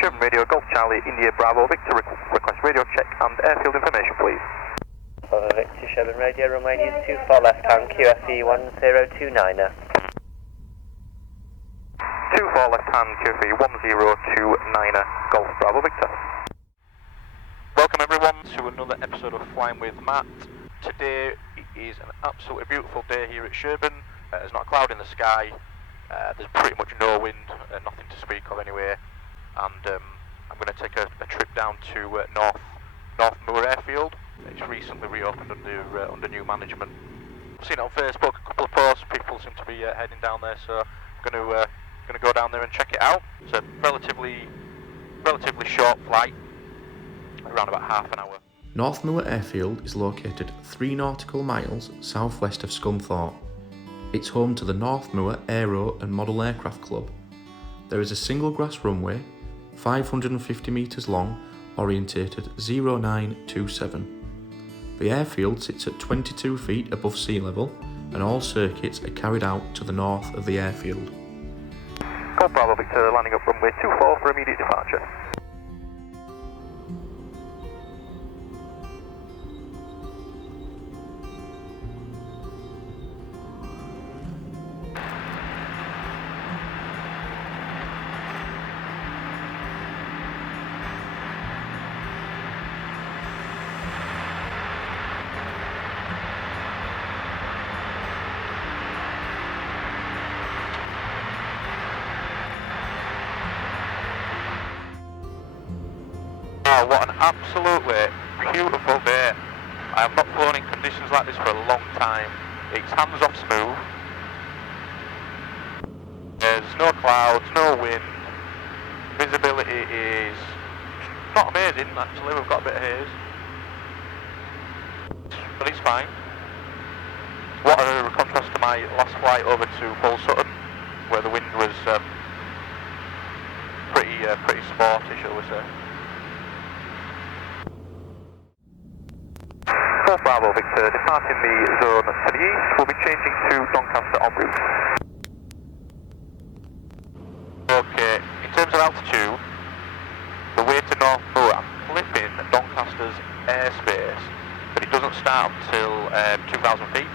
Sherburn Radio, Golf Charlie, India Bravo, Victor request radio check and airfield information, please. Bravo Victor, Sherburn Radio, Romania 24 left hand, QFE 1029er. 24 left hand, QFE 1029er, Golf Bravo Victor. Welcome everyone to another episode of Flying with Matt. Today it is an absolutely beautiful day here at Sherburn. There's not a cloud in the sky. There's pretty much no wind, nothing to speak of anyway. And I'm going to take a trip down to North Moor Airfield. It's recently reopened under new management. I've seen it on Facebook, a couple of posts. People seem to be heading down there, so I'm going to go down there and check it out. It's a relatively short flight, around about half an hour. North Moor Airfield is located 3 nautical miles southwest of Scunthorpe. It's home to the North Moor Aero and Model Aircraft Club. There is a single grass runway, 550 metres long, orientated 0927. The airfield sits at 22 feet above sea level, and all circuits are carried out to the north of the airfield. Golf Bravo Victor, landing up runway 24 for immediate departure. Oh, what an absolutely beautiful day. I have not flown in conditions like this for a long time. It's hands off smooth. There's no clouds, no wind. Visibility is not amazing actually, we've got a bit of haze. But it's fine. What a contrast to my last flight over to Hull Sutton, where the wind was pretty sporty, shall we say. Golf Bravo Victor, departing the zone to the east, we'll be changing to Doncaster en route. Okay, in terms of altitude, the way to North Moor, I'm clipping Doncaster's airspace, but it doesn't start until 2,000 feet.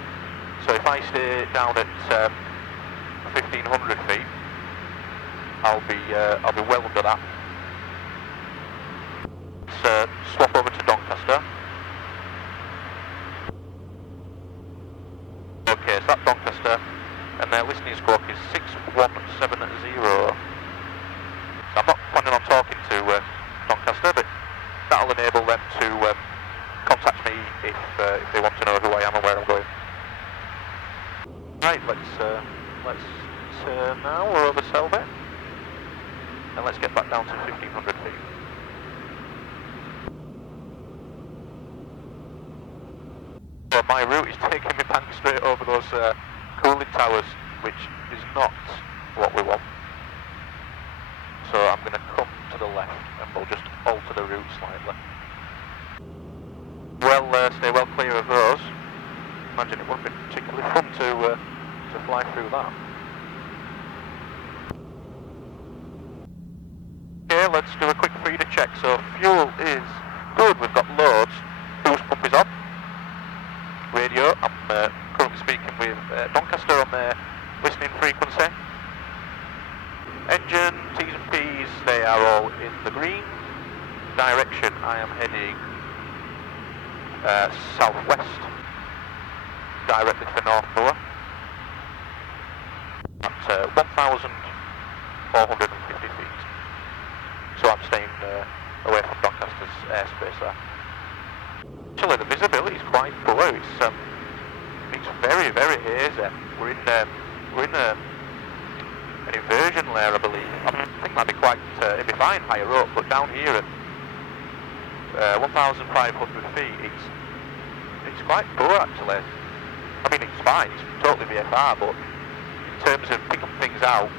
So if I stay down at 1,500 feet, I'll be well under that. Let's swap over to Doncaster. Okay, so that's Doncaster, and their listening squawk is 6170. So I'm not planning on talking to Doncaster, but that'll enable them to contact me if they want to know who I am and where I'm going. Right, let's turn now. We're over Selby, and let's get back down to 1,500 feet. Well, my route is taking me bang straight over those cooling towers, which is not what we want. So I'm going to come to the left and we'll just alter the route slightly. Well, stay well clear of those. Imagine it wouldn't be particularly fun to fly through that. Okay, let's do a quick feeder check. So fuel is good, we've got loads. Boost pump is on. Radio, I'm currently speaking with Doncaster on their listening frequency. Engine, T's and P's, they are all in the green. Direction, I am heading southwest, directly for North Moor. At 1,450 feet. So I'm staying away from Doncaster's airspace there. Actually, the visibility is quite poor. It's very, very hazy. We're in an inversion layer, I believe. I think that'd be it'd be fine higher up, but down here at 1,500 feet, it's quite poor actually. I mean, it's fine. It's totally VFR, but in terms of picking things out,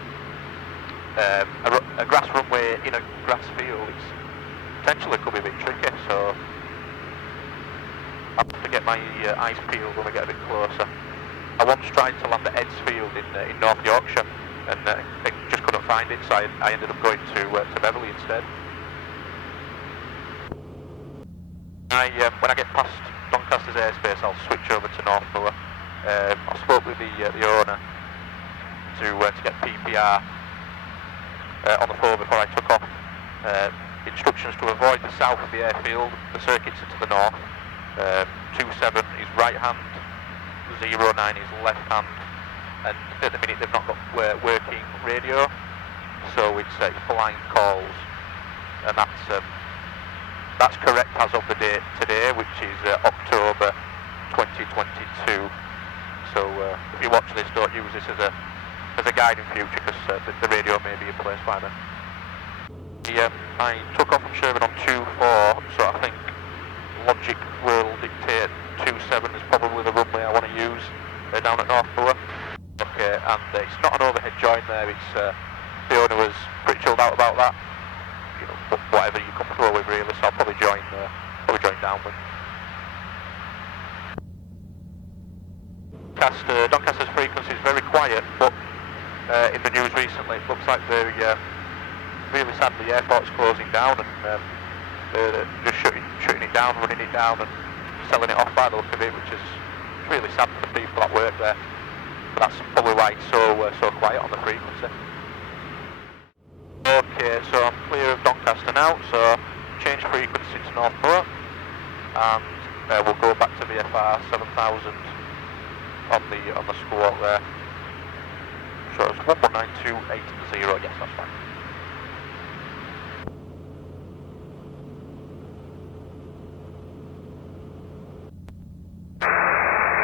a grass runway in a grass field, it's potentially could be a bit tricky. So I'll have to get my eyes peeled when we get a bit closer. I once tried to land at Edsfield in North Yorkshire, and just couldn't find it, so I ended up going to Beverley instead. When I get past Doncaster's airspace, I'll switch over to North Moor. I spoke with the owner to get PPR on the phone before I took off. Instructions to avoid the south of the airfield, the circuits are to the north. 27 is right hand, 09 is left hand, and at the minute they've not got working radio, so it's blind calls, and that's correct as of the date today, which is October 2022. So if you watch this, don't use this as a guide in future, because the radio may be in place by then. I took off from Sherburn on 24, so I think logic will dictate 27 is probably the runway I want to use down at North Moor. Okay, and it's not an overhead join there, it's the owner was pretty chilled out about that. You know, whatever you're comfortable with really, so I'll probably join downwind. Doncaster's frequency is very quiet, but in the news recently it looks like they're really sadly the airport's closing down, and they're just shutting it down, running it down and selling it off by the look of it, which is really sad for the people that work there. But that's probably why it's so quiet on the frequency. Okay, so I'm clear of Doncaster now, so change frequency to North Moor, and we'll go back to VFR 7000 on the squawk there. So it's 119280, yes, that's fine.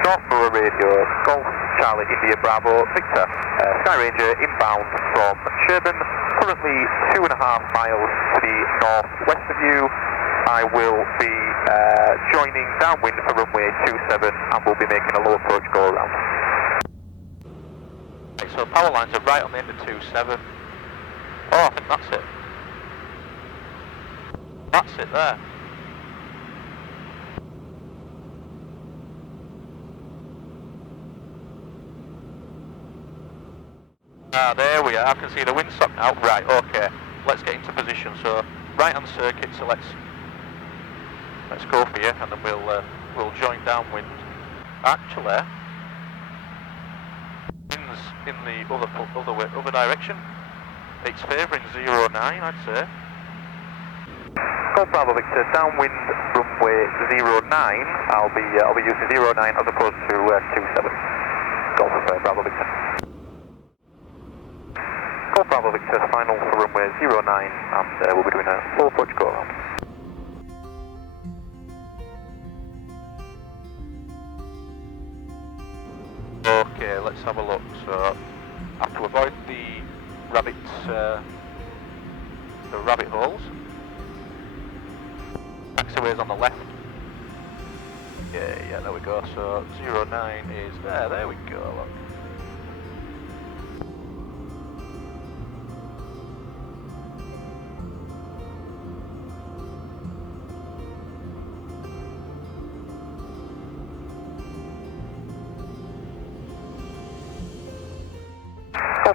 North Moor radio, Golf Charlie India Bravo Victor, Skyranger inbound from Sherburn, currently 2.5 miles to the northwest of you. I will be joining downwind for runway 27 and we'll be making a low approach go around. Right, so power lines are right on the end of 27. Oh, I think that's it. That's it there. Ah, there we are. I can see the windsock now. Right, okay. Let's get into position. So, right on the circuit. So let's go for you, and then we'll join downwind. Actually, wind's in the other direction. It's favouring 09, I'd say. Golf Bravo Victor, downwind runway 09. I'll be using 09 as opposed to 27. Golf Bravo Victor. Golf Bravo Victor, final for runway 09, and we'll be doing a low approach go around. Okay, let's have a look. So, I have to avoid the rabbit holes. Taxiway's on the left. Yeah, there we go. So 09 is there we go, look.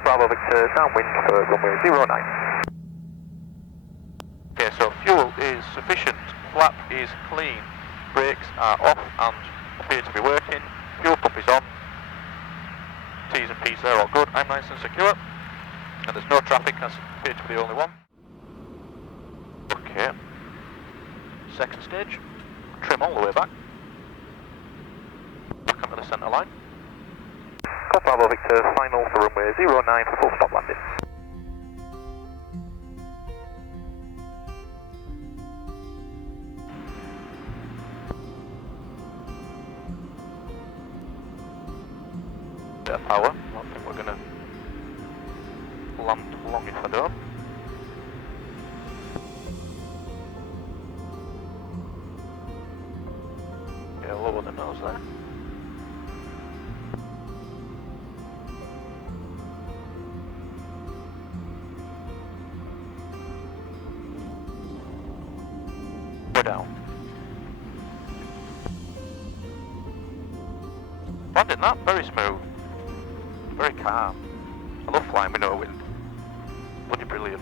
Bravo Victor, downwind for runway 09. Okay, so fuel is sufficient, flap is clean, brakes are off and appear to be working, fuel pump is on, T's and P's there all good, I'm nice and secure, and there's no traffic, I appear to be the only one. Okay, second stage, trim all the way back onto the centre line. Bravo Victor, final for runway 09 for full stop landing. Bit of power, I don't think we're going to land long if I don't. Yeah, lower the nose there. Down. Landing that, very smooth, very calm. I love flying with no wind. Bloody brilliant.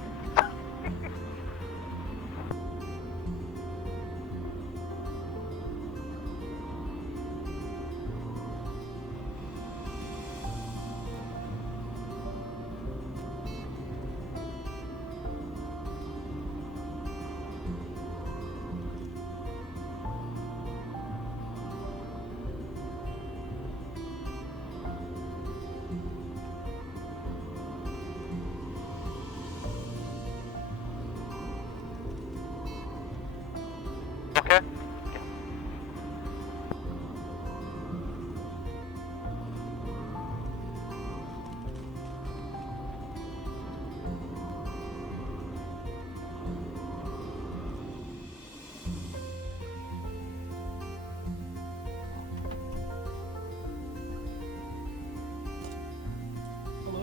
Okay. Hello.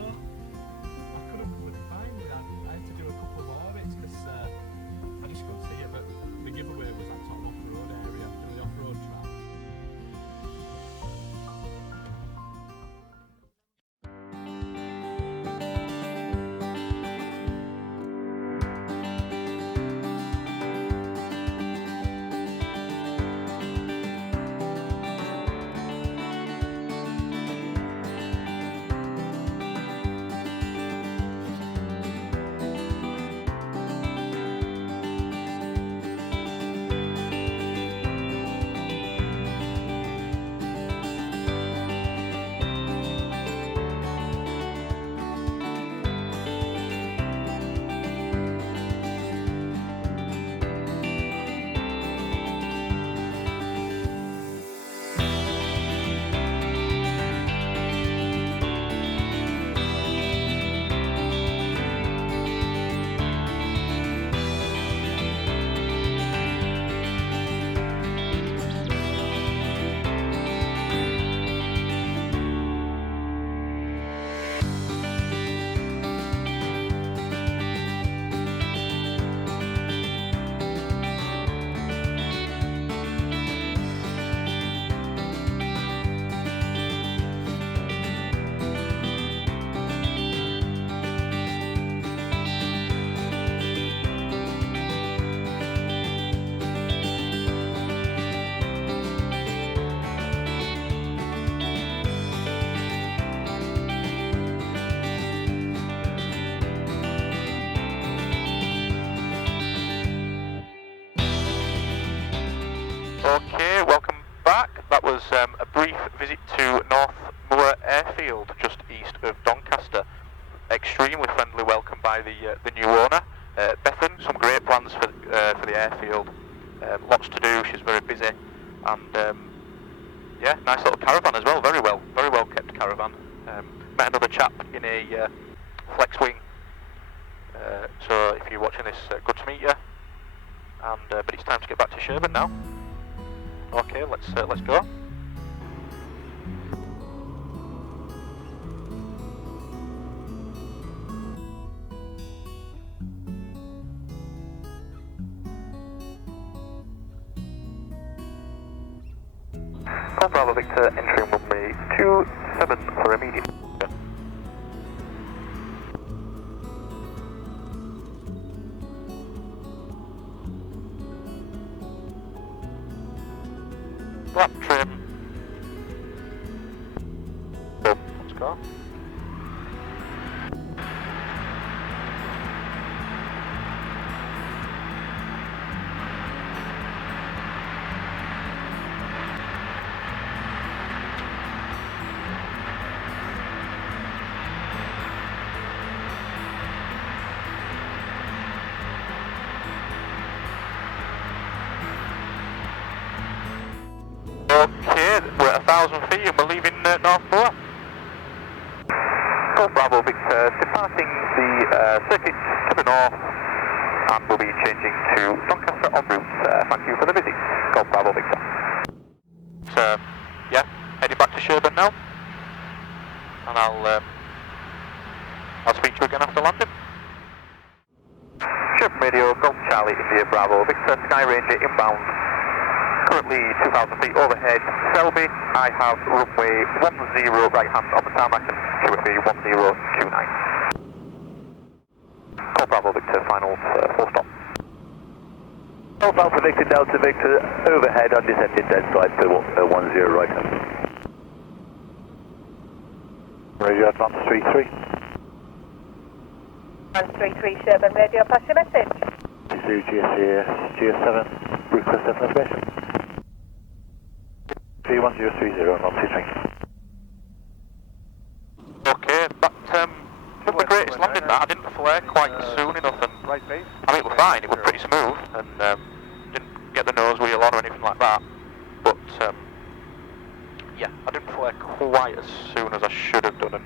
I couldn't bloody find it. I had to do a couple of orbits because I just couldn't see it. But the giveaway was that sort of off-road area, the off-road track. Okay, welcome back. That was a brief visit to North Moor Airfield, just east of Doncaster. Extremely friendly welcome by the new owner, Bethan. Some great plans for the airfield. Lots to do. She's very busy, and yeah, nice little caravan as well. Very well kept caravan. Met another chap in a flex wing. So if you're watching this, good to meet you. And but it's time to get back to Sherburn now. Okay, let's go. Call Bravo Victor, entering runway 27 for immediate. Flap trim. Boom, let's go. Okay, we're at 1,000 feet and we're leaving North Moor. Golf Bravo Victor, departing the circuit to the north, and we'll be changing to Doncaster en route. Thank you for the visit. Golf Bravo Victor. So, yeah, heading back to Sherburn now, and I'll speak to you again after landing. Sherburn Radio, Golf Charlie, India Bravo Victor, Skyranger inbound. Currently 2,000 feet overhead, Selby. I have runway 10 right hand on the tarmac and QFE 1029. North Bravo Victor, final 4 stop. North Alpha Victor, Delta Victor, overhead, undescended, dead slide to 10 right hand. Radio advance 33. 133 Sherburn, radio, pass your message. GS7, request information. 31030, 123. Okay, that wasn't the greatest landing that. I didn't flare quite soon enough, and I mean it was fine, it was pretty smooth, and didn't get the nose wheel on or anything like that, but yeah, I didn't flare quite as soon as I should have done and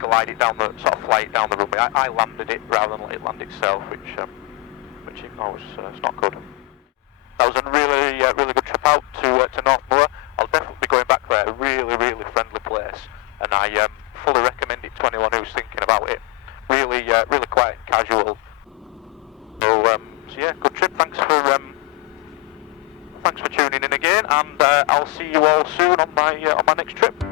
glide it down the, sort of fly it down the runway. I landed it rather than let it land itself, which you know, it's not good. That was a really good trip out to North Moor. I'll definitely be going back there. A really friendly place, and I fully recommend it to anyone who's thinking about it. Really quiet and casual. So yeah, good trip. Thanks for tuning in again, and I'll see you all soon on my next trip.